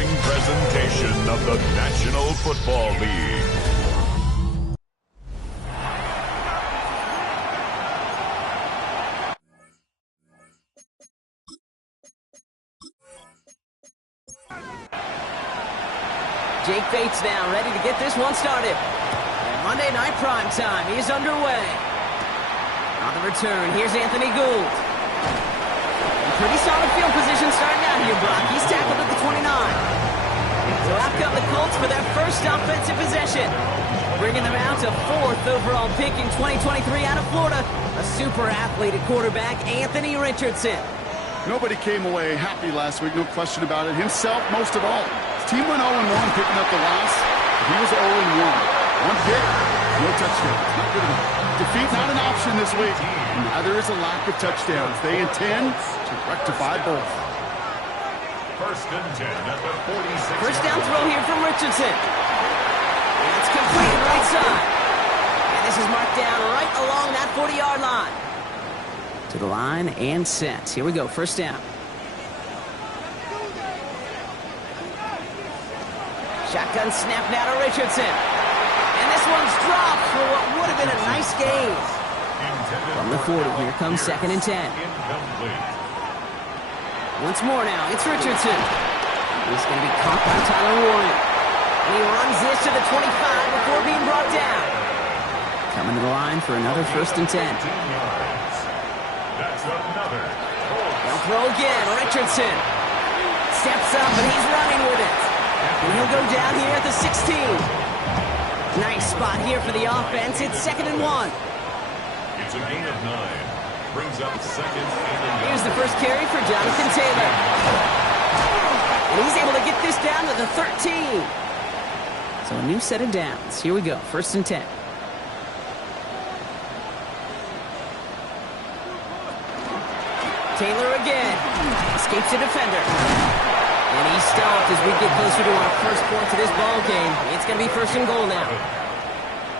following presentation of the National Football League. Jake Bates now ready to get this one started. And Monday Night Prime Time is underway. On the return, here's Anthony Gould. Pretty solid field position starting out here, Brock. He's tackled at the 29. So out come the Colts for their first offensive possession. Bringing them out to 4th overall pick in 2023 out of Florida. A super athlete at quarterback, Anthony Richardson. Nobody came away happy last week, no question about it. Himself, most of all. His team went 0-1 picking up the loss. He was 0-1. One pick, no touchdown. Not good enough. Defeat not an option this week. Neither is a lack of touchdowns. They intend to rectify both. First and 10 at the 46. First down throw here from Richardson. It's complete right side. And this is marked down right along that 40-yard line. To the line and set. Here we go, first down. Shotgun snap now to Richardson. And this one's dropped for what would have been a nice gain. From the 40, here comes 2nd and 10. Once more now, it's Richardson. He's going to be caught by Tyler Warren. And he runs this to the 25 before being brought down. Coming to the line for another 1st and 10. They'll throw again, Richardson. Steps up and he's running with it. And he'll go down here at the 16. Nice spot here for the offense. It's 2nd and 1. It's a gain of 9. Brings up 2nd and 9. Here's the first carry for Jonathan Taylor. And he's able to get this down to the 13. So a new set of downs. Here we go. 1st and 10. Taylor again. Escapes a defender. And he's stopped as we get closer to our first points of this ball game. It's going to be 1st and goal now.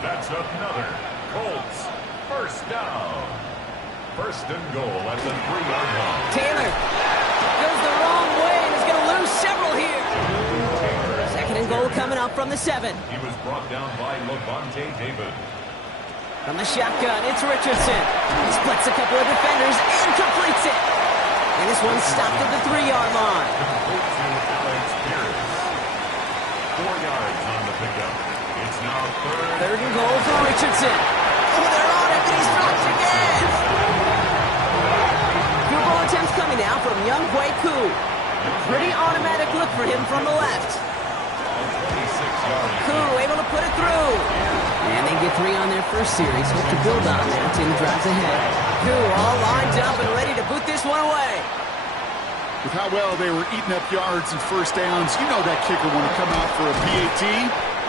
That's another Colts first down. 1st and goal at the 3-yard line. Taylor goes the wrong way and is going to lose several here. 2nd and goal coming up from the 7. He was brought down by Levante David. From the shotgun, it's Richardson. He splits a couple of defenders and completes it. And this one's stopped at the 3-yard line. Complete to Alex Pierce. 4 yards on the pickup. It's now 3rd and goal for Richardson. Oh, they're on it, but he's dropped again. Field goal attempts coming now from Young Wei Koo. Pretty automatic look for him from the left. Koo able to put it through. And they get 3 on their first series. Hope to build on that in the drives ahead. Koo all lined up and ready to boot this one away. With how well they were eating up yards and first downs, you know that kicker want to come out for a PAT,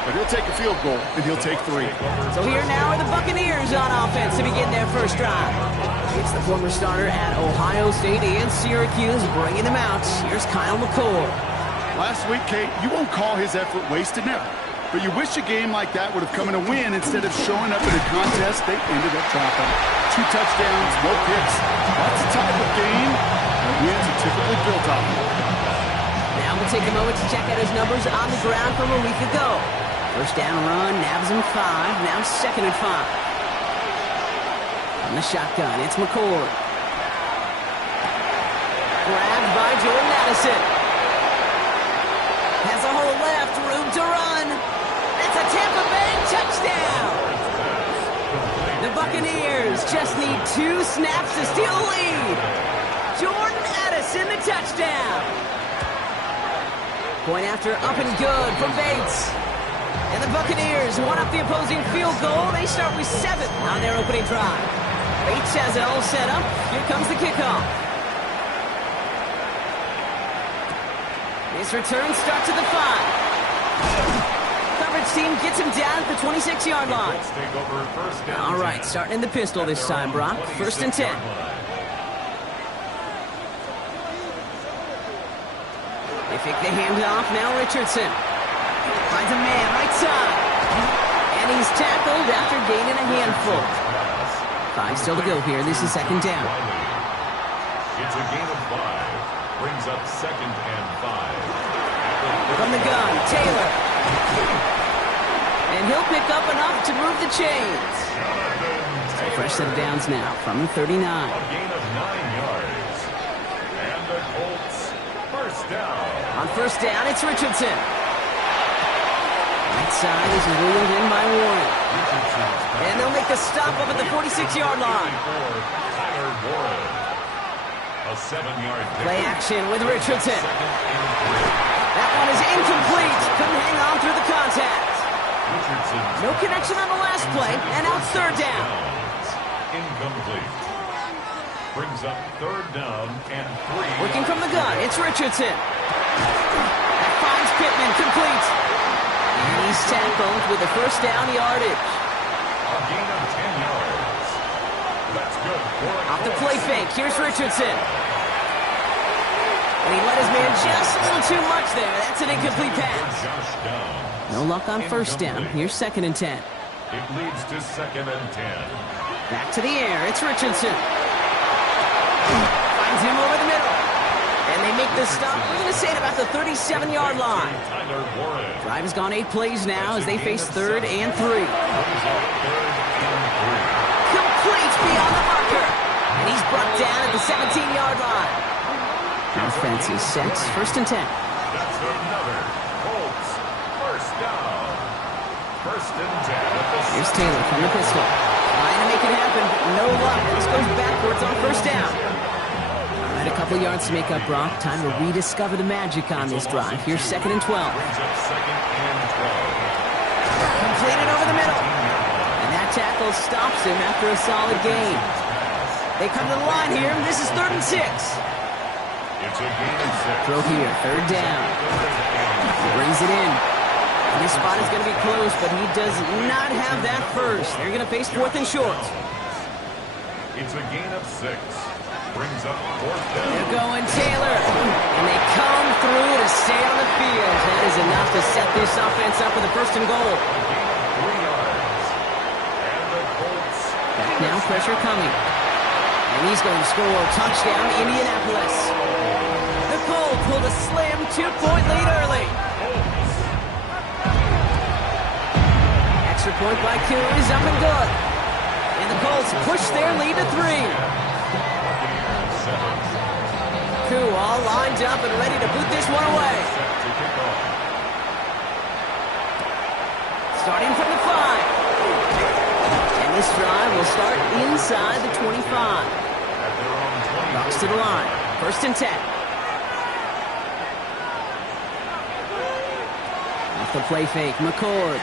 but he'll take a field goal, and he'll take 3. So here now are the Buccaneers on offense to begin their first drive. It's the former starter at Ohio State and Syracuse bringing them out. Here's Kyle McCord. Last week, Kate, you won't call his effort wasted now. But you wish a game like that would have come in a win instead of showing up in a contest they ended up dropping. 2 touchdowns, no picks. That's the type of game that wins are typically built on. Now we'll take a moment to check out his numbers on the ground from a week ago. First down run, nabs him 5, now 2nd and 5. On the shotgun, it's McCord. Grabbed by Jordan Addison. Has a hole left, room to run. It's a Tampa Bay touchdown. The Buccaneers just need 2 snaps to steal a lead. Jordan Addison, the touchdown. Point after up and good from Bates. And the Buccaneers want up the opposing field goal. They start with 7 on their opening drive. Bates has it all set up. Here comes the kickoff. This return starts at the 5. Coverage team gets him down at the 26-yard line. All right, starting in the pistol this time, Brock. 1st and 10. They pick the handoff. Now Richardson finds a man right side. And he's tackled after gaining a handful. 5 still to go here. This is 2nd down. It's a gain of 5. Brings up 2nd and 5. From the gun, Taylor. And he'll pick up enough to move the chains. So fresh set of downs now from the 39. A gain of 9 yards. And the Colts first down. On first down, it's Richardson. Right side, this is wheeled in by Warren. And they'll make the stop up at the 46-yard line. A 7-yard Play action with Richardson. That one is incomplete. Couldn't hang on through the contact. No connection on the last play, and now it's third down. Incomplete. Brings up third down and 3. Working from the gun, it's Richardson. That finds Pittman, complete. And he's tackled with the first down yardage. A gain of 10 yards. That's good. Off the play fake, here's Richardson. And he let his man just a little too much there. That's an incomplete pass. No luck on first down. Here's 2nd and 10. It leads to 2nd and 10. Back to the air. It's Richardson. Finds him over the middle. And they make the stop. We're going to say at about the 37-yard line. Drive has gone 8 plays now as they face 3rd and 3. Complete beyond the marker. And he's brought down at the 17-yard line. Offense is set. 1st and 10. That's another Colts first down. 1st and 10. Here's Taylor from the pistol. Trying to make it happen, but no luck. This goes backwards on first down. All right, a couple of yards to make up, Brock. Time to rediscover the magic on this drive. Here's 2nd and 12. Completed over the middle. And that tackle stops him after a solid gain. They come to the line here. This is 3rd and 6. It's a gain of 6. Throw here, 3rd down. He brings it in. And this spot is going to be close, but he does not have that first. They're going to face 4th and short. It's a gain of 6. Brings up 4th down. They're going Taylor. And they come through to stay on the field. That is enough to set this offense up with a 1st and goal. A gain of 3 yards. And the Colts. Back now, pressure coming. And he's going to score. Touchdown, Indianapolis. The Colts pulled a slim 2-point lead early. Extra point by Kuhn is up and good. And the Colts push their lead to 3. Kuhn all lined up and ready to boot this one away. Starting from the 5. And this drive will start inside the 25. Bucks to the line. 1st and 10. Off the play fake, McCord.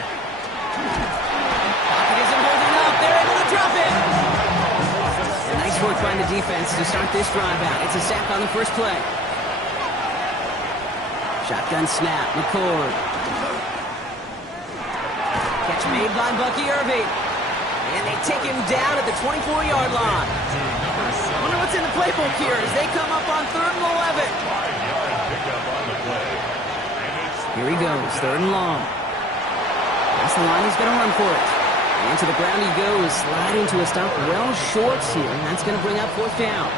Pocket isn't holding up. They're able to drop it. And nice work by the defense to start this drive out. It's a sack on the first play. Shotgun snap, McCord. Catch made by Bucky Irving. And they take him down at the 24-yard line. I wonder what's in the playbook here as they come up on 3rd and 11. 5-yard pickup on the play. Here he goes, 3rd and long. That's the line, he's going to run for it. And to the ground he goes, sliding to a stop well short here. And that's going to bring up 4th down.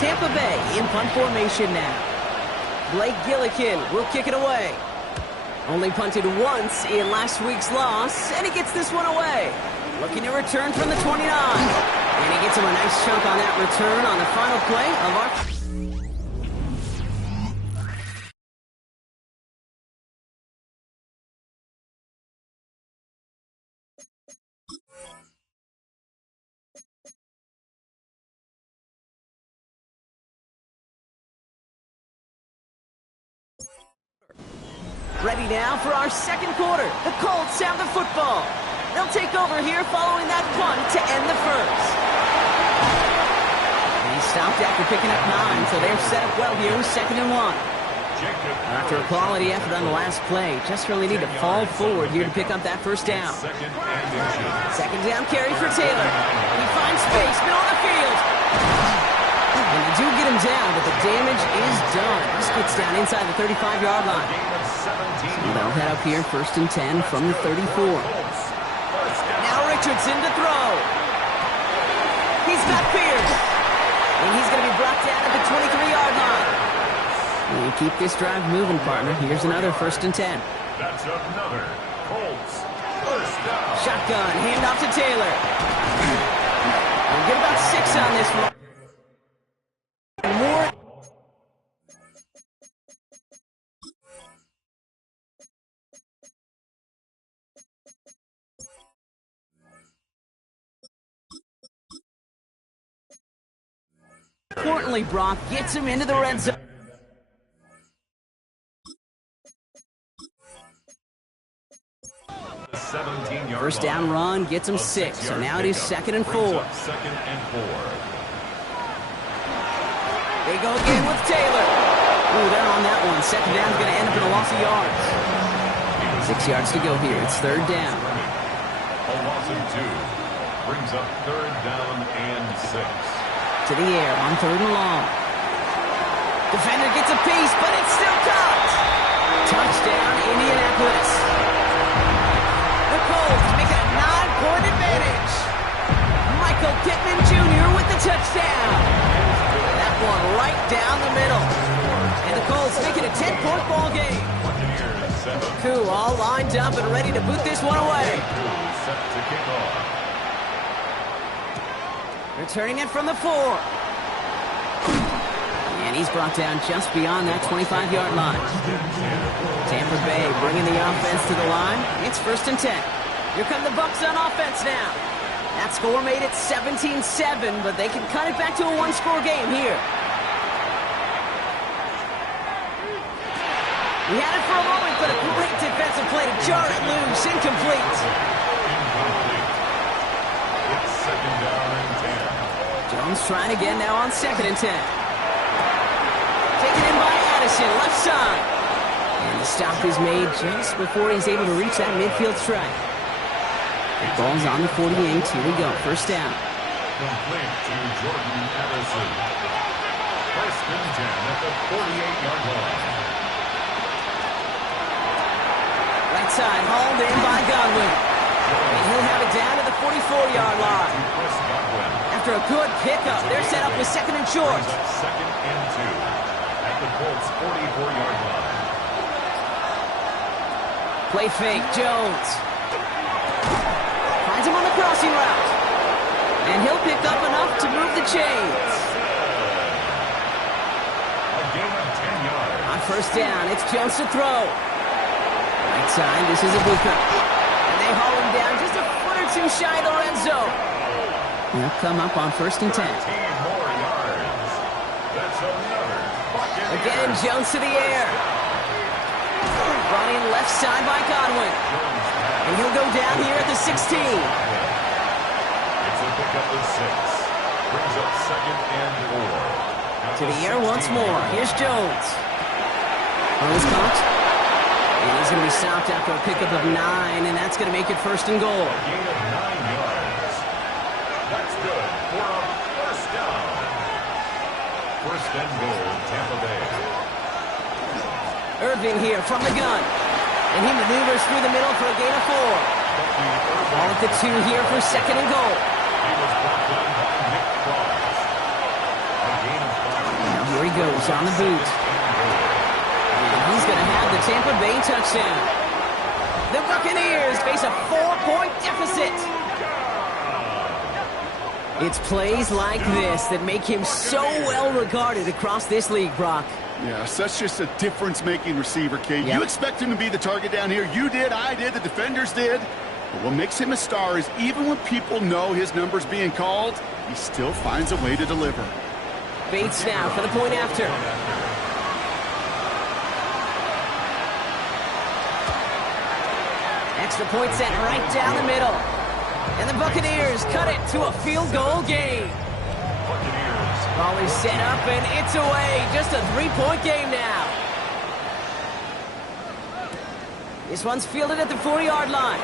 Tampa Bay in punt formation now. Blake Gillikin will kick it away. Only punted once in last week's loss, and he gets this one away. Looking to return from the 29. And he gets him a nice chunk on that return on the final play of our... Ready now for our 2nd quarter. The Colts have the football. They'll take over here following that punt to end the first. And he stopped after picking up 9, so they're set up well here with 2nd and 1. After a quality effort on the last play, just really need to fall forward here to pick up that 1st down. 2nd down carry for Taylor. He finds space, middle of the field. And they do get him down, but the damage is done. This gets down inside the 35-yard line. So they'll head up here, 1st and 10 from the 34. Now Richardson to throw. He's got Pierce. And he's going to be brought down at the 23-yard line. You keep this drive moving, partner. Here's another 1st and 10. That's another Colts first down. Shotgun, handoff to Taylor. We'll get about 6 on this one. More. Importantly, Brock gets him into the red zone. First down run gets him 6, so now it is 2nd and 4. 2nd and 4. They go again with Taylor. Ooh, they're on that one. 2nd down's going to end up in a loss of yards. 6 yards to go here. It's 3rd down. A loss of 2. Brings up 3rd down and 6. To the air on 3rd and long. Defender gets a piece, but it's still caught. Touchdown, Indianapolis. The Colts make it a 9-point advantage. Michael Pittman Jr. with the touchdown. That one right down the middle. And the Colts make it a 10-point ball game. Cool, all lined up and ready to boot this one away. Set to kick off. Returning it from the 4. And he's brought down just beyond that 25-yard line. Tampa Bay bringing the offense to the line. It's 1st and 10. Here come the Bucs on offense now. That score made it 17-7, but they can cut it back to a 1-score game here. We had it for a moment, but a great defensive play to jar it loose. Incomplete. It's 2nd down and 10. Jones trying again now on 2nd and 10. Taken in by Addison, left side. And the stop is made just before he's able to reach that midfield strike. The ball's on the 48. Here we go. 1st down. Complete to Jordan Addison. 1st and 10 at the 48-yard line. Right side, hauled in by Godwin. And he'll have it down to the 44-yard line. After a good pickup, they're set up with 2nd and short. 2nd and 2 at the Colts 44-yard line. Play fake, Jones. Finds him on the crossing route. And he'll pick up enough to move the chains. A gain of 10 yards. On 1st down, it's Jones to throw. Right side, this is a Buca. And they haul him down just a foot or 2 shy of the red zone. They'll come up on 1st and 10. 13 more yards. That's another Buccaneers. Again, Jones to the air. Brought in left side by Godwin. And he'll go down here at the 16. It's a pickup of 6. Brings up 2nd and 4. To the air once more. Here's Jones. Throws caught. And he's going to be stopped after a pickup of 9, and that's going to make it 1st and goal. A gain of 9 yards. That's good for a 1st down. 1st and goal, Tampa Bay. Irving here from the gun. And he maneuvers through the middle for a gain of 4. Ball at the 2 here for 2nd and goal. He was brought down by Nick Cross. A gain of 5. Now here he goes on the boot. And he's going to have the Tampa Bay touchdown. The Buccaneers face a 4-point deficit. It's plays like this that make him so well regarded across this league, Brock. Yeah, such just a difference-making receiver, Kate. Yep. You expect him to be the target down here. You did, I did, the defenders did. But what makes him a star is even when people know his number's being called, he still finds a way to deliver. Bates now for the point after. Extra point sent right down the middle. And the Buccaneers cut it to a field goal game. Ball is set up and it's away. Just a 3-point game now. This one's fielded at the 40-yard line.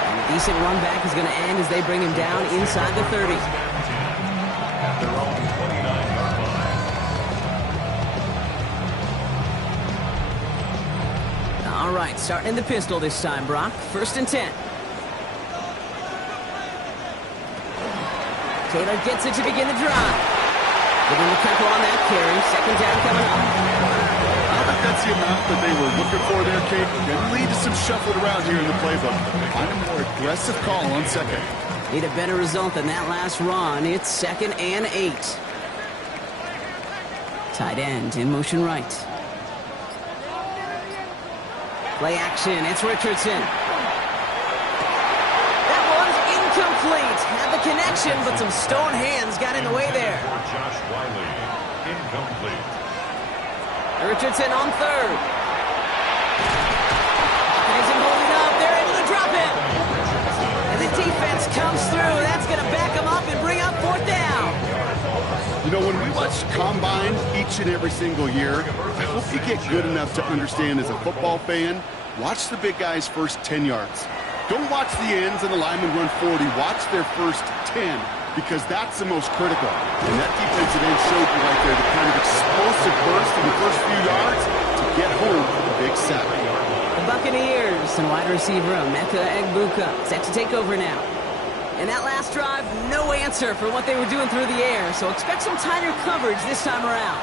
And a decent run back is going to end as they bring him down inside the 30. At their own 29-yard line. All right, starting in the pistol this time, Brock. 1st and 10. Taylor gets it to begin the drive. Giving the tempo on that carry. Second down coming up. I think that's the amount that they were looking for there, Kate. Going to lead to some shuffling around here in the playbook. Find a more aggressive call on second. Need a better result than that last run. It's 2nd and 8. Tight end in motion right. Play action. It's Richardson. That one's incomplete. Had the connection, but some stone hands got in the way there. Josh Wiley, incomplete. Richardson on third. Isn't holding up. They're able to drop him. And the defense comes through. That's going to back him up and bring up 4th down. You know, when we watch Combine each and every single year, I hope you get good enough to understand as a football fan, watch the big guys' first 10 yards. Don't watch the ends and the linemen run 40. Watch their first 10, because that's the most critical. And that defensive end showed you right there the kind of explosive burst in the first few yards to get home for the big sack. The Buccaneers and wide receiver Emeka Egbuka set to take over now. In that last drive, no answer for what they were doing through the air, so expect some tighter coverage this time around.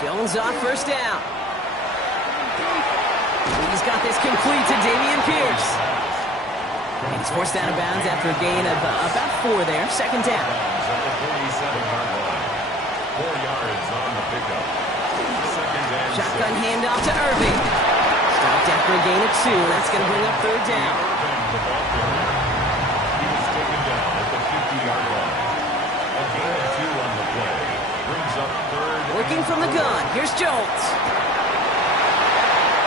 Jones on first down. He's got this complete to Dameon Pierce. And he's forced out of bounds after a gain of about 4 there. Second down. At the 47-yard line. 4 yards on the pickup. Second and Shotgun 6. handoff to Irving. Stopped after a gain of 2. That's going to bring up 3rd down. The ball carrier. He was taken down at the 50-yard line. A gain of 2 on the play. Brings up 3rd. Working from the gun. Here's Jones.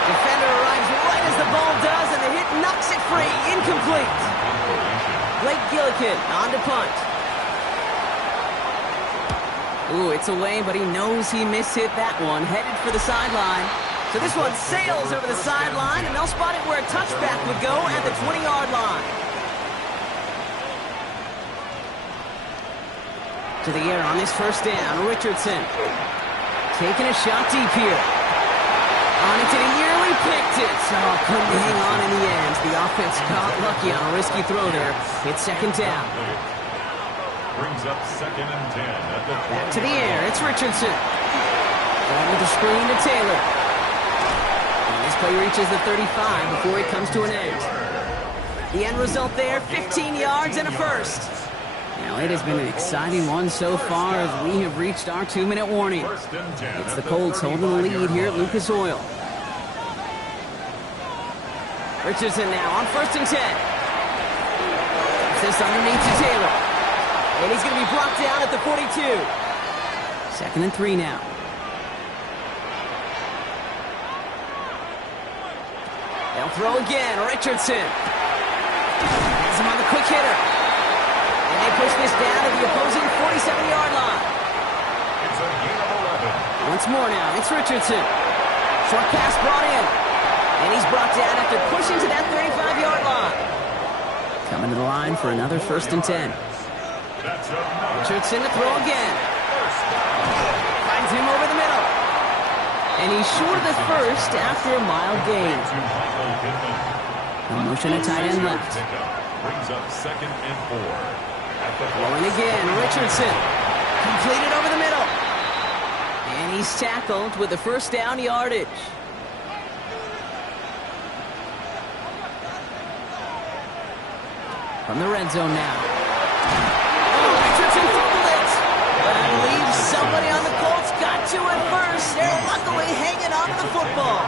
Defender arrives right as the ball does, and the hit knocks it free. Incomplete. Blake Gillikin on to punt. Ooh, it's away, but he knows he mishit that one. Headed for the sideline. So this one sails over the sideline, and they'll spot it where a touchback would go at the 20-yard line. To the air on this first down, Richardson. Taking a shot deep here. On it to the yearly, picked it. Oh, couldn't hang on in the end. The offense got lucky on a risky throw there. It's second down. Brings up 2nd and 10 at the 20. Back to the air. It's Richardson. Going with the screen to Taylor. And this play reaches the 35 before it comes to an end. The end result there, 15 yards and a first. Now, it has been an exciting one so far as we have reached our 2-minute warning. It's the Colts holding the lead here at Lucas Oil. Richardson now on 1st and 10. This underneath to Taylor. And he's going to be brought down at the 42. 2nd and 3 now. They'll throw again. Richardson. Has him on the quick hitter. And they push this down to the opposing 47-yard line. It's a gain of 11. Once more now, it's Richardson. Short pass brought in. And he's brought down after pushing to that 35-yard line. Coming to the line for another 1st and 10. Richardson to throw again. Finds him over the middle. And he's short of the first after a mild gain. No motion at tight end left. Brings up 2nd and 4. Throwing again, Richardson. Completed over the middle. And he's tackled with the first down yardage. From the red zone now. Oh, Richardson fumbled it. But I believe somebody on the Colts got to it first. They're luckily hanging on to the football.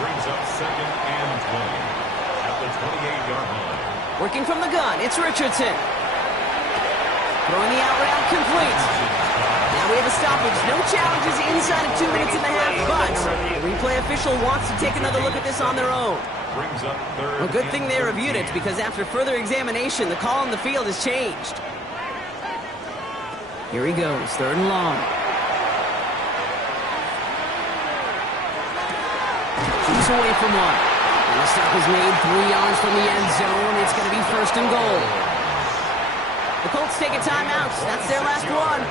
Brings up 2nd and 20 at the 28-yard line. Working from the gun, it's Richardson. Throwing the out route complete. Now we have a stoppage. No challenges inside of 2 minutes and a half, but the replay official wants to take another look at this on their own. Brings up 3rd. Well, good thing they reviewed it, because after further examination, the call on the field has changed. Here he goes, 3rd and long. Shoots away from one. And the stop is made 3 yards from the end zone. It's going to be 1st and goal. The Colts take a timeout. That's their last one.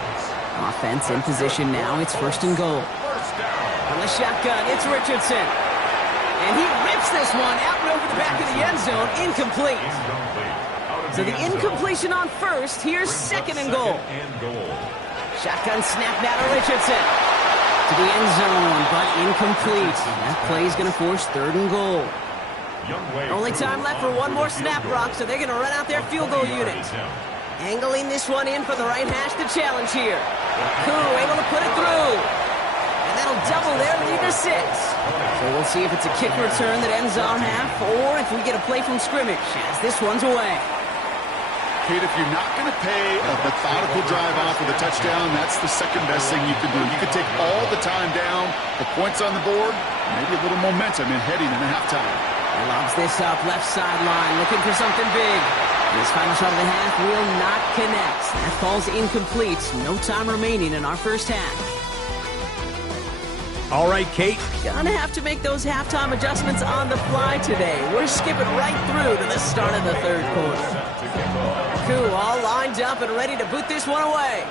Offense in position now. It's 1st and goal. From the shotgun, it's Richardson. And he rips this one out and over the back of the end zone. Incomplete. So the incompletion on first. Here's second and goal. Shotgun snap now to Richardson. To the end zone, but incomplete. That play is going to force third and goal. Only time left for one more snap, Brock, so they're going to run out their field goal unit. Angling this one in for the right hash to challenge here. Koo able to put it through. And that'll double their lead to 6. So we'll see if it's a kick return that ends our half, or if we get a play from scrimmage, as this one's away. Kate, if you're not going to pay a methodical drive off with a touchdown, that's the second best thing you can do. You could take all the time down, the points on the board, maybe a little momentum in heading into halftime. He lobs this up, left sideline, looking for something big. This final shot of the half will not connect. That falls incomplete. No time remaining in our first half. All right, Kate. Gonna have to make those halftime adjustments on the fly today. We're skipping right through to the start of the third quarter. Koo all lined up and ready to boot this one away.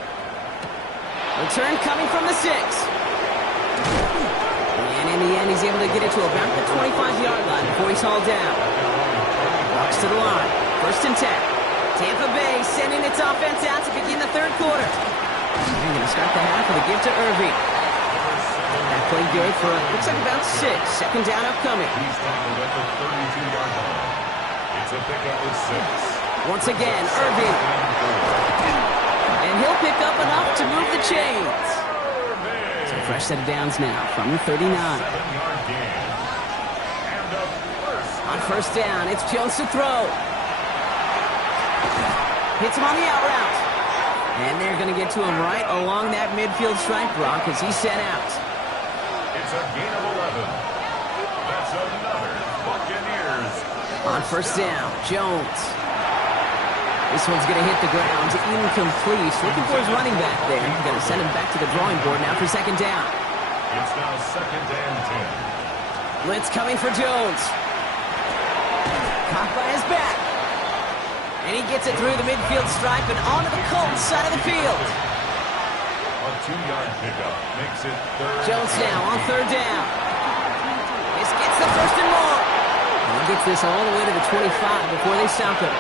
Return coming from the 6. And in the end, he's able to get it to about the 25-yard line before he's hauled down. Walks to the line. First and 10. Tampa Bay sending its offense out to begin the third quarter. They're going to start the half with a give to Irving. That play good for, looks like about 6. Second down upcoming. He's tackled at the 32-yard line. It's a pickup with 6. Once again, Irving. And he'll pick up enough to move the chains. So fresh set of downs now from the 39. 7-yard gain. And a On first down, it's Jones to throw. Hits him on the out route. And they're going to get to him right along that midfield stripe, Brock, as he's set out. It's a gain of 11. That's another Buccaneers. On first down, Jones. This one's going to hit the ground. Incomplete. Looking for his running back there. Going to send him back to the drawing board now for second down. It's now second and 10. Blitz coming for Jones. Caught by his back. And he gets it through the midfield stripe and onto the Colts side of the field. A 2-yard pickup makes it third. Jones now on third down. This gets the first and more. And he gets this all the way to the 25 before they stop him.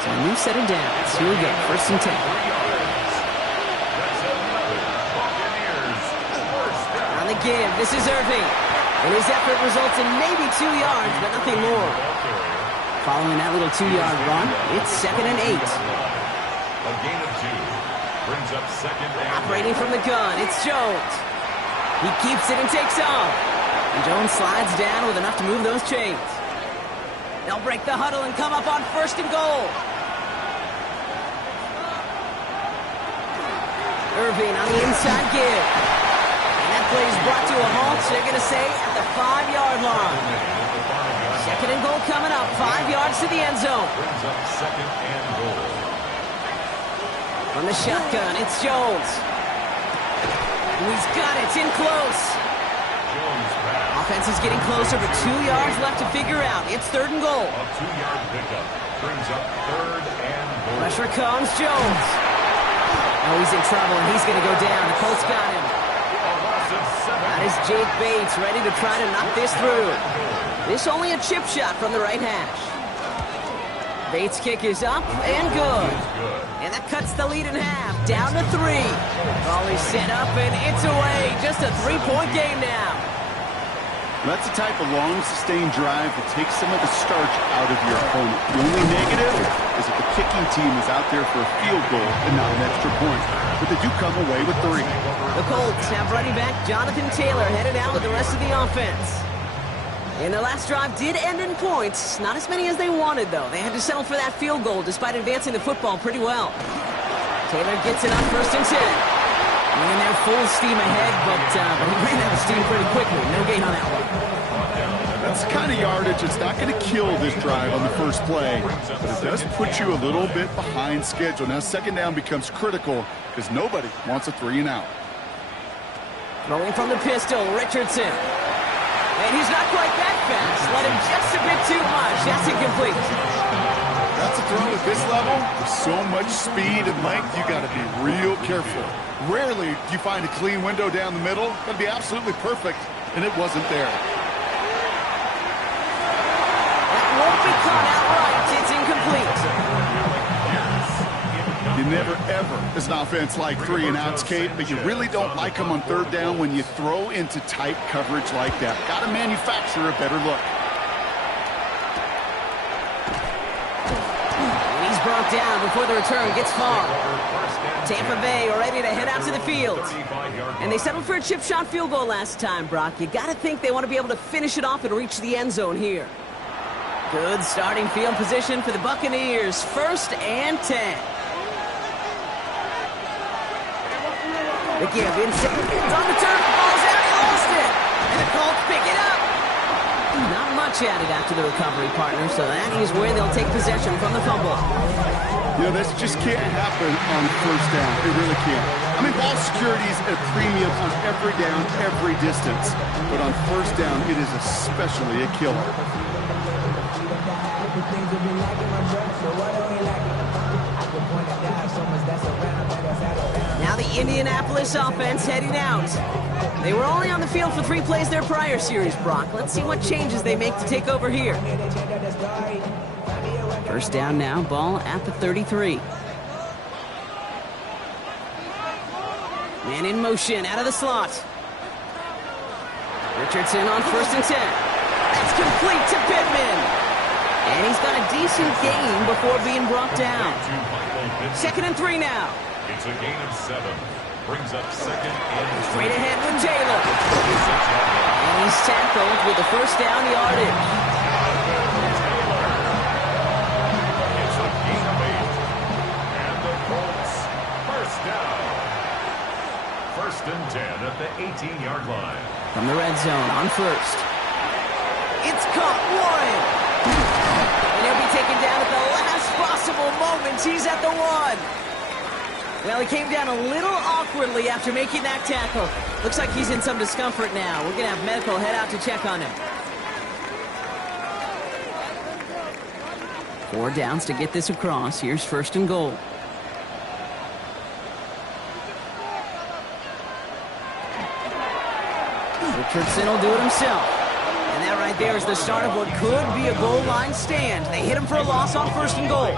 So a new set of downs. Here we go, first and 10. That's another Buccaneers first down. On the give, this is Irving. And his effort results in maybe 2 yards, but nothing more. Following that little 2-yard run, it's second and 8. A gain of 2 brings up second and Operating from the gun, it's Jones. He keeps it and takes off. And Jones slides down with enough to move those chains. They'll break the huddle and come up on first and goal. Irving on the inside give. And that play is brought to a halt, so they're going to say at the 5-yard line. Second and goal coming up, 5 yards to the end zone. brings up second and goal. From the shotgun, it's Jones. He's got it, it's in close. Jones pass. Offense is getting closer, but 2 yards left to figure out. It's third and goal. A 2-yard pickup brings up third and goal. Pressure comes, Jones. Oh, he's in trouble, and he's going to go down. The Colts got him. A loss of 7. That is Jake Bates ready to try to knock this through. This only a chip shot from the right hash. Bates' kick is up and good. And that cuts the lead in half, down to 3. Ball is set up and it's away. Just a 3-point game now. That's the type of long, sustained drive that takes some of the starch out of your opponent. The only negative is that the kicking team is out there for a field goal and not an extra point. But they do come away with 3. The Colts have running back Jonathan Taylor headed out with the rest of the offense. And their last drive did end in points. Not as many as they wanted, though. They had to settle for that field goal despite advancing the football pretty well. Taylor gets it up first and 10. And they're full steam ahead, but he ran out of steam pretty quickly. No gain on that one. That's the kind of yardage that's not going to kill this drive on the first play, but it does put you a little bit behind schedule. Now second down becomes critical because nobody wants a 3 and out. Throwing from the pistol, Richardson. And he's not quite that fast. Let him just a bit too much. That's incomplete. That's a throw at this level. With so much speed and length, you got to be real careful. Rarely do you find a clean window down the middle. Got to be absolutely perfect, and it wasn't there. That won't be caught outright. It's incomplete. You never, ever, as an offense, like 3-and-outs, Kate, but you really don't like them on third down when you throw into tight coverage like that. Got to manufacture a better look. And he's brought down before the return gets far. Tampa Bay are ready to head out to the field. And they settled for a chip shot field goal last time, Brock. You got to think they want to be able to finish it off and reach the end zone here. Good starting field position for the Buccaneers. 1st and 10. The give inside. It's on the turf. Ball's out. He lost it. And the Colts pick it up. Not much added after the recovery, partner. So that is where they'll take possession from the fumble. You know, this just can't happen on 1st down. It really can't. I mean, ball security is a premium on every down, every distance. But on 1st down, it is especially a killer. Now the Indianapolis offense heading out. They were only on the field for 3 plays their prior series, Brock. Let's see what changes they make to take over here. 1st down now, ball at the 33. Man in motion, out of the slot. Richardson on 1st and 10. That's complete to Pittman. And he's got a decent gain before being brought down. 2nd and 3 now. It's a gain of 7. Brings up 2nd and Straight ahead with Taylor. And he's tackled with the 1st down yardage. It's a gain of 8. And the Colts, 1st down. 1st and 10 at the 18-yard line. From the red zone on 1st. It's caught. Warren. And he'll be taken down at the last possible moment. He's at the 1. Well, he came down a little awkwardly after making that tackle. Looks like he's in some discomfort now. We're going to have medical head out to check on him. 4 downs to get this across. Here's 1st and goal. Richardson will do it himself. And that right there is the start of what could be a goal line stand. They hit him for a loss on 1st and goal.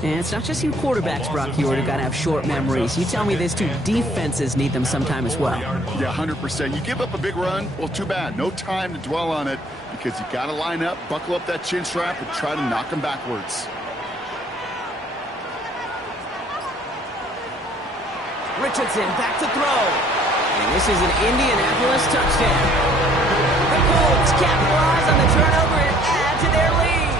And it's not just you quarterbacks, Brock Hewitt, who got to have short memories. You tell me this too, defenses need them sometime as well. Yeah, 100%. You give up a big run, well, too bad. No time to dwell on it because you got to line up, buckle up that chin strap, and try to knock them backwards. Richardson back to throw. And this is an Indianapolis touchdown. The Colts capitalize on the turnover and add to their lead.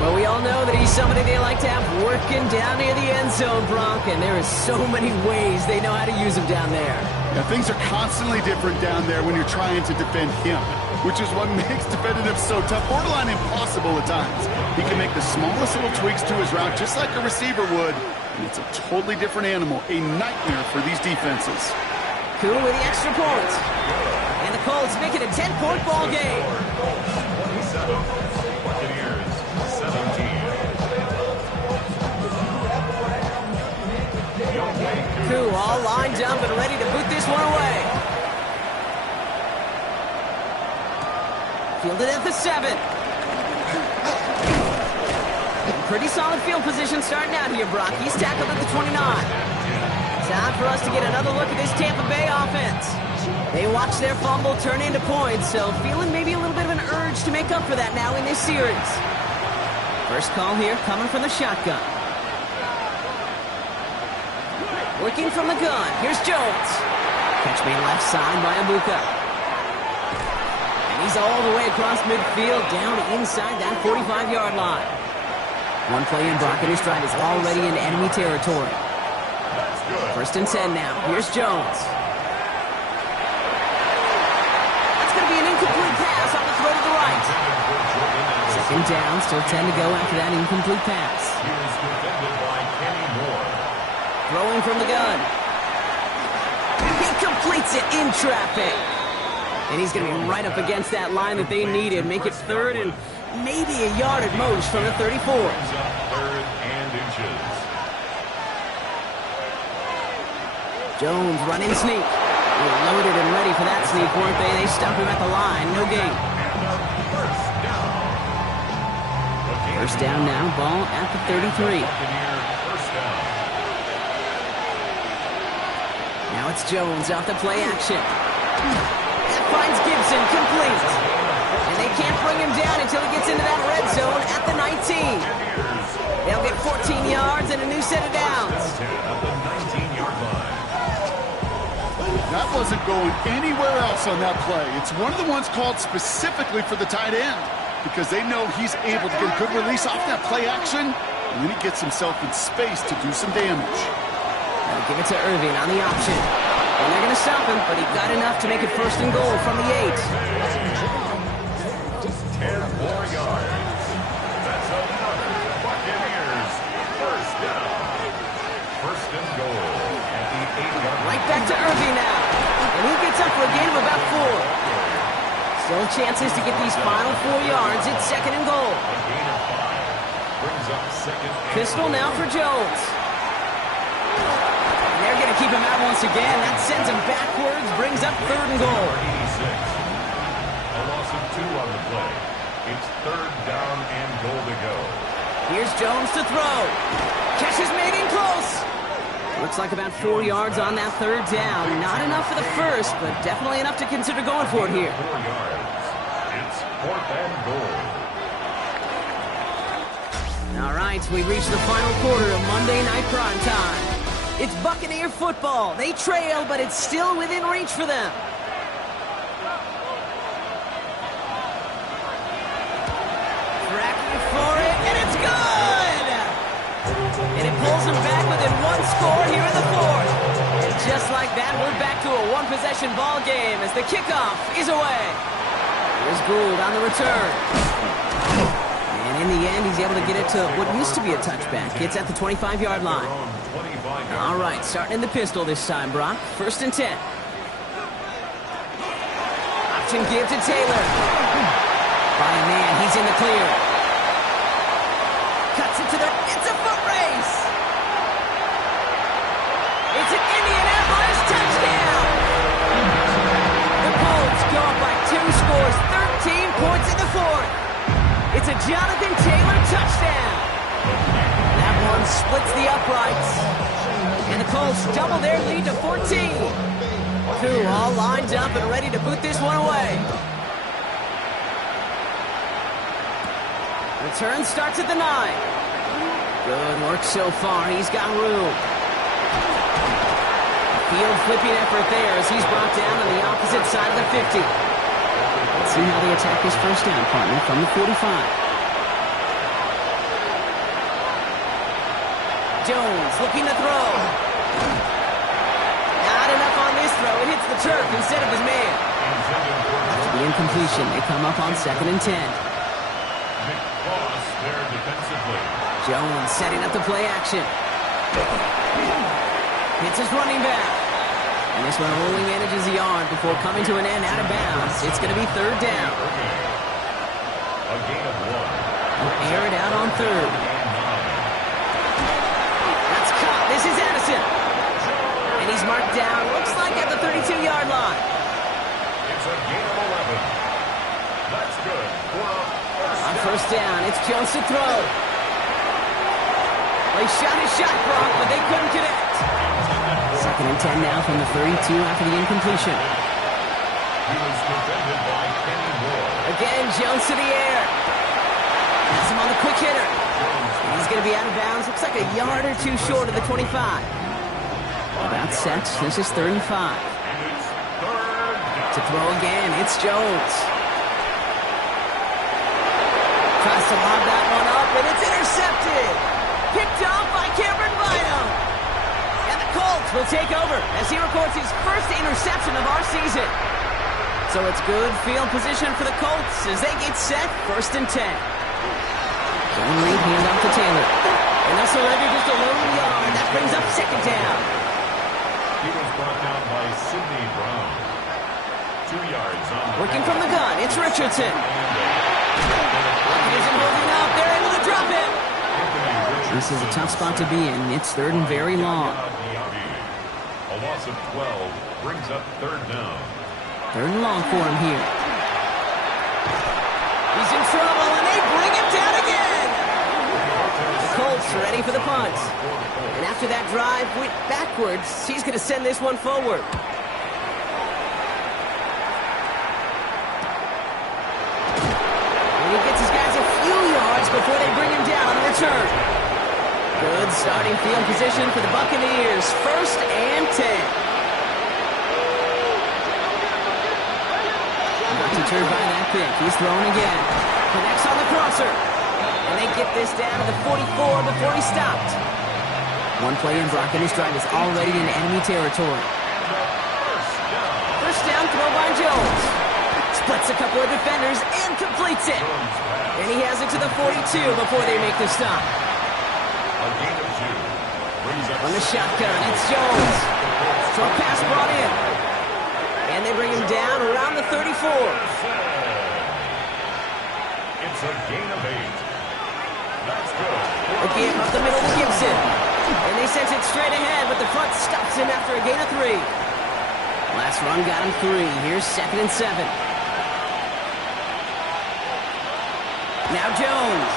Well, we all know that he's somebody they like to have working down near the end zone, Bronk, and there is so many ways they know how to use him down there. Yeah, things are constantly different down there when you're trying to defend him, which is what makes defending him so tough, borderline impossible at times. He can make the smallest little tweaks to his route, just like a receiver would, and it's a totally different animal, a nightmare for these defenses. Cool with the extra point. And the Colts make it a 10-point ball game. 27. Buccaneers, 17. Koo all lined up and ready to boot this one away. Fielded at the 7. Pretty solid field position starting out here, Brock. He's tackled at the 29. Time for us to get another look at this Tampa Bay offense. They watch their fumble turn into points, so feeling maybe a little bit of an urge to make up for that now in this series. First call here coming from the shotgun. Working from the gun. Here's Jones. Catch made left side by Abuka. And he's all the way across midfield down inside that 45-yard line. One play in Buccaneers drive is already in enemy territory. 1st and 10 now. Here's Jones. That's going to be an incomplete pass on the throw to the right. 2nd down, still 10 to go after that incomplete pass. Throwing from the gun. He completes it in traffic. And he's going to be right up against that line that they needed. Make it 3rd and maybe a yard at most from the 34. 3rd and inches. Jones running sneak. They were loaded and ready for that sneak, weren't they? They stopped him at the line. No gain. First down now, ball at the 33. First down. Now it's Jones off the play action. That finds Gibson complete. And they can't bring him down until he gets into that red zone at the 19. They'll get 14 yards and a new set of downs. 10 at the 19-yard line. That wasn't going anywhere else on that play. It's one of the ones called specifically for the tight end because they know he's able to get a good release off that play action, and then he gets himself in space to do some damage. They'll give it to Irving on the option. And they're going to stop him, but he got enough to make it first and goal from the 8. 10 more yards. That's another Buccaneers first down. First and goal at the 8-yard line. Right back to Irving now. And he gets up for a gain of about 4. Still chances to get these final 4 yards. It's second and goal. A gain of 5. Brings up second and Pistol goal. now for Jones. And they're going to keep him out once again. That sends him backwards. Brings up third and goal. 86. A loss of 2 on the play. It's third down and goal to go. Here's Jones to throw. Catch is made in close. Looks like about 4 yards on that third down. Not enough for the first, but definitely enough to consider going for it here. 4 yards. It's fourth and goal. All right, we reach the final quarter of Monday Night Prime Time. It's Buccaneer football. They trail, but it's still within reach for them. Tracking for it, and it's good! And it pulls them back within 1 score here in the 4th. And just like that, we're back to a one-possession ball game as the kickoff is away. Here's Gould on the return. And in the end, he's able to get it to what used to be a touchback. It's at the 25-yard line. All right, starting in the pistol this time, Brock. First and 10. Option give to Taylor. By a man, he's in the clear. Cuts it to the... It's a foot race! It's an Indianapolis touchdown! The Colts go up by 2 scores, 13 points in the 4th. It's a Jonathan Taylor touchdown. That one splits the uprights. And the Colts double their lead to 14. 2 all lined up and ready to boot this one away. Return starts at the 9. Good work so far. He's got room. Field flipping effort there as he's brought down on the opposite side of the 50. Let's see how they attack this first down, partner, from the 45. Jones looking to throw. Not enough on this throw. It hits the turf instead of his man. After the incompletion, they come up on 2nd and 10. McCross there defensively. Jones setting up the play action. Hits his running back. And this one only manages a yard before coming to an end out of bounds. It's going to be third down. A gain of 1. He'll air it out on third. That's caught. This is Addison. And he's marked down, looks like at the 32-yard line. It's a gain of 11. That's good for a On first down, it's Jones to throw. They shot his shot, Brock, but they couldn't connect. 2nd and 10 now from the 32 after the incompletion. He was defended by Kenny Moore. Again, Jones to the air. Has him on the quick hitter. And he's going to be out of bounds. Looks like a yard or 2 short of the 25. About set. This is 3rd and 5. And it's third down. To throw again, it's Jones. Tries to lob that one up, and it's intercepted. Picked off by Cameron Bynum. And the Colts will take over as he records his first interception of our season. So it's good field position for the Colts as they get set, 1st and 10. John Reed hand off to Taylor. And that's already just a lone yard. That brings up 2nd down. He was brought down by Sidney Brown. 2 yards on the Working from the gun, it's Richardson. He isn't holding up. They're able to drop it. This is a tough spot to be in. It's 3rd and very long. A loss of 12 brings up 3rd down. 3rd and long for him here. He's in trouble, and they bring him down again. Jones ready for the punt. And after that drive went backwards, he's going to send this one forward. And he gets his guys a few yards before they bring him down on the return. Good starting field position for the Buccaneers. 1st and 10. Not deterred by that pick. He's throwing again. Connects on the crosser. And they get this down to the 44 before he stopped. One play in, Brock, and his drive is already in enemy territory. First down throw by Jones. Splits a couple of defenders and completes it. And he has it to the 42 before they make the stop. On the shotgun, it's Jones. Short pass brought in. And they bring him down around the 34. It's a gain of 8. That's good. Again, up the middle to Gibson. And they sent it straight ahead, but the front stops him after a gain of 3. Last run got him 3. Here's 2nd and 7. Now Jones.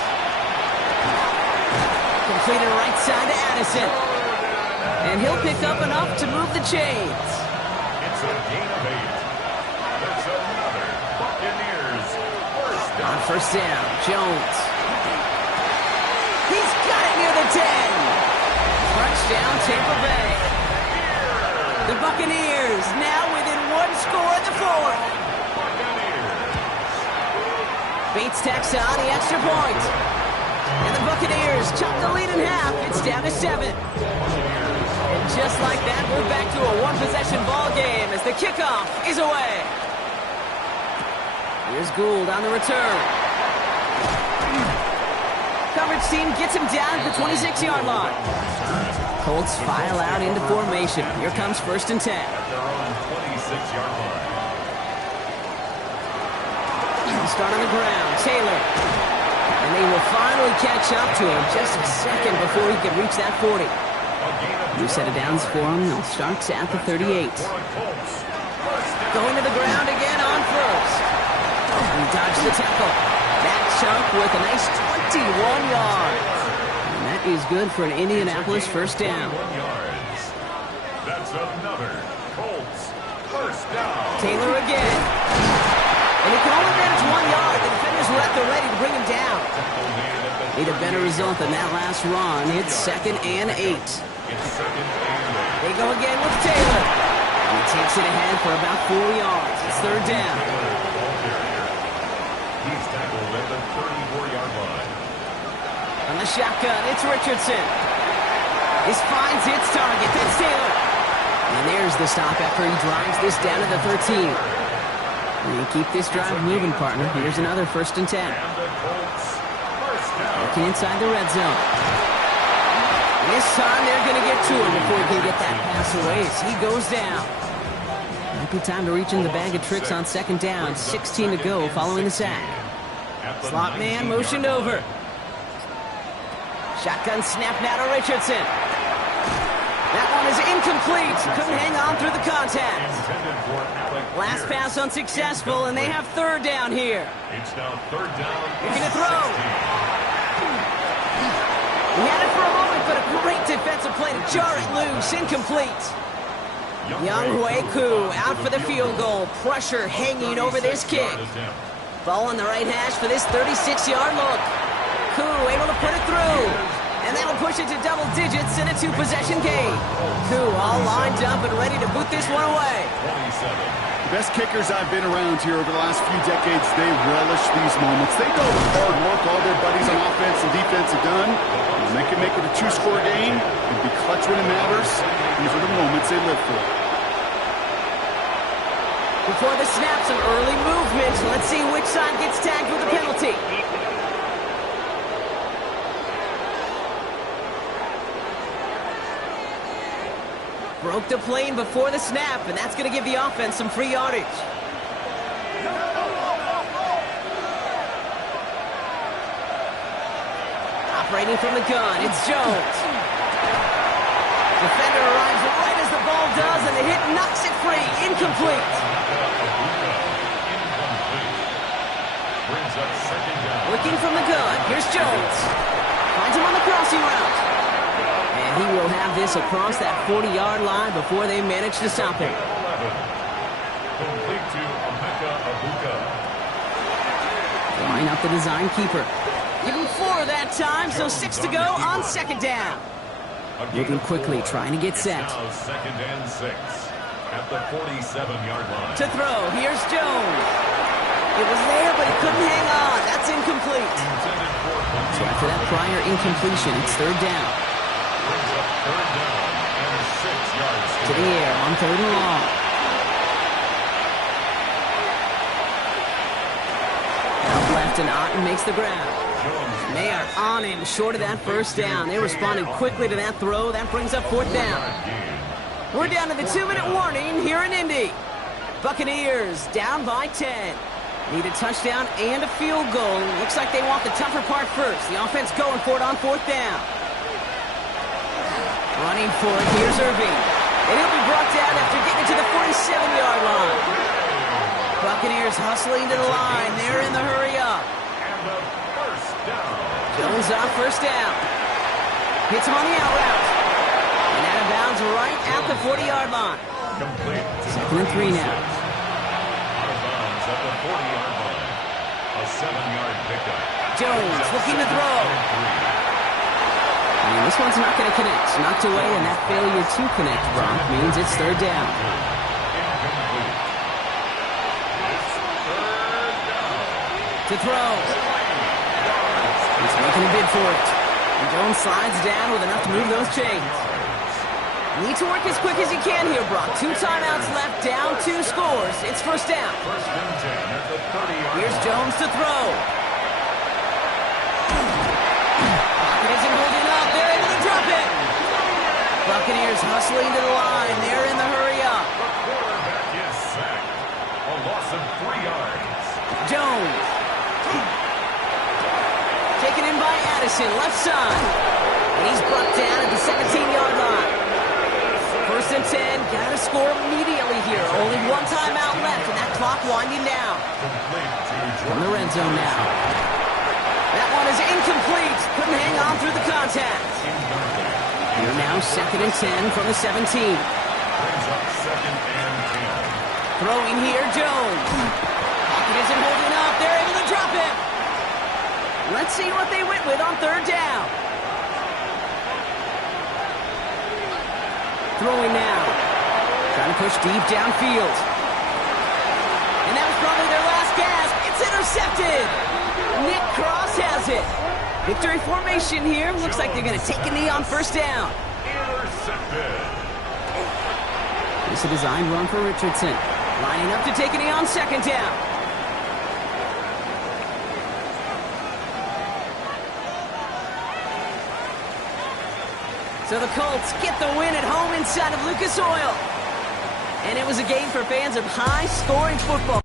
Completed right side to Addison. And he'll pick up enough to move the chains. It's a gain of 8. There's another Buccaneers first down. On first down, Jones. He's got it near the 10. Touchdown, Tampa Bay. The Buccaneers now within 1 score in the 4th. Bates tacks on the extra point. And the Buccaneers chop the lead in half. It's down to 7. And just like that, we're back to a one-possession ball game as the kickoff is away. Here's Gould on the return. Coverage team gets him down at the 26-yard line. Colts file out into formation. Here comes 1st and 10. At their own 26-yard line. Start on the ground, Taylor. And they will finally catch up to him just a second before he can reach that 40. New set of downs for him. They'll start at the 38. Going to the ground again on first. He dodged the tackle. That chunk with a nice 21 yards. And that is good for an Indianapolis first down. That's another Colts first down. Taylor again. And he can only manage 1 yard. The defenders were at the ready to bring him down. Need a better result than that last run. It's 2nd and 8. They go again with Taylor. He takes it ahead for about 4 yards. It's 3rd down. He's tackled at the 34-yard line. On the shotgun, it's Richardson. This finds its target. That's Taylor. And there's the stop after he drives this down to the 13. And you keep this drive moving, partner. Here's another 1st and 10. Looking inside the red zone. This time they're going to get to him before he can get that pass away as he goes down. Might be time to reach in the bag of tricks on 2nd down. 16 to go following the sack. Slot man motioned over. Shotgun snap now to Richardson. That one is incomplete. Couldn't hang on through the contact. Last pass unsuccessful, and they have 3rd down here. It's now 3rd down. Looking to throw. He had it for a moment, but a great defensive play to jar it loose. Incomplete. Younghoe Koo out for the field goal. Pressure hanging over this kick. Ball on the right hash for this 36-yard look. Koo able to put it through. And that'll push it to double digits in a 2-possession game. Koo all lined up and ready to boot this one away. The best kickers I've been around here over the last few decades, they relish these moments. They know the hard work all their buddies on offense and defense have done. And they can make it a 2-score game and be clutch when it matters. These are the moments they live for. Before the snap, some early movement. Let's see which side gets tagged with a penalty. Broke the plane before the snap, and that's going to give the offense some free yardage. Operating from the gun, it's Jones. Defender arrives right as the ball does, and the hit knocks it free. Incomplete. Looking from the gun, here's Jones. Finds him on the crossing route. He will have this across that 40-yard line before they manage to stop him. 11. Complete to Emeka Abuka. Line up the design keeper. Give him 4 that time, so 6 to go on second down. Moving quickly, trying to get set. Now second and 6 at the 47-yard line. To throw, here's Jones. It was there, but he couldn't hang on. That's incomplete. So after that prior incompletion, it's third down. Brings up third down and 6 yards To the air on third and long. Out left and Otten makes the grab. They are on him short of that first down. They responded quickly to that throw. That brings up fourth down. We're down to the 2-minute warning here in Indy. Buccaneers down by 10. Need a touchdown and a field goal. Looks like they want the tougher part first. The offense going for it on fourth down. Running for it, here's Irving. And he'll be brought down after getting to the 47-yard line. Buccaneers hustling to the line. They're in the hurry up. And the first down. Jones on first down. Hits him on the out route. And out of bounds right at the 40-yard line. Complete. Second and 3 now. Out of bounds at the 40-yard line. A 7-yard pickup. Jones looking to throw. I mean, this one's not going to connect. Knocked away, and that failure to connect, Brock, means it's third down. Incomplete. It's third down. To throw. He's making a bid for it. And Jones slides down with enough to move those chains. Need to work as quick as he can here, Brock. 2 timeouts left, down 2 scores. It's first down. First and 10 at the 30-yard Here's line. Jones to throw. Pocket isn't holding up. They're able to drop it. Buccaneers hustling to the line. They're in the hurry up. The quarterback is sacked. A loss of 3 yards. Jones. Taken in by Addison, left side. And he's brought down at the 17-yard line. First and 10, gotta score immediately here. Only 1 timeout left, and that clock winding down. Complete to From the red zone now. That one is incomplete. Couldn't hang on through the contact. Here now, second and 10 from the 17. brings up second and 10. Throwing here, Jones. Pocket isn't holding up. They're able to drop it. Let's see what they went with on third down. Throwing now. Trying to push deep downfield. And that was probably their last gasp. It's intercepted. Nick Cross has it. Victory formation here. Looks like they're going to take a knee on first down. Intercepted. It's a design run for Richardson. Lining up to take a knee on second down. So the Colts get the win at home inside of Lucas Oil. And it was a game for fans of high-scoring football.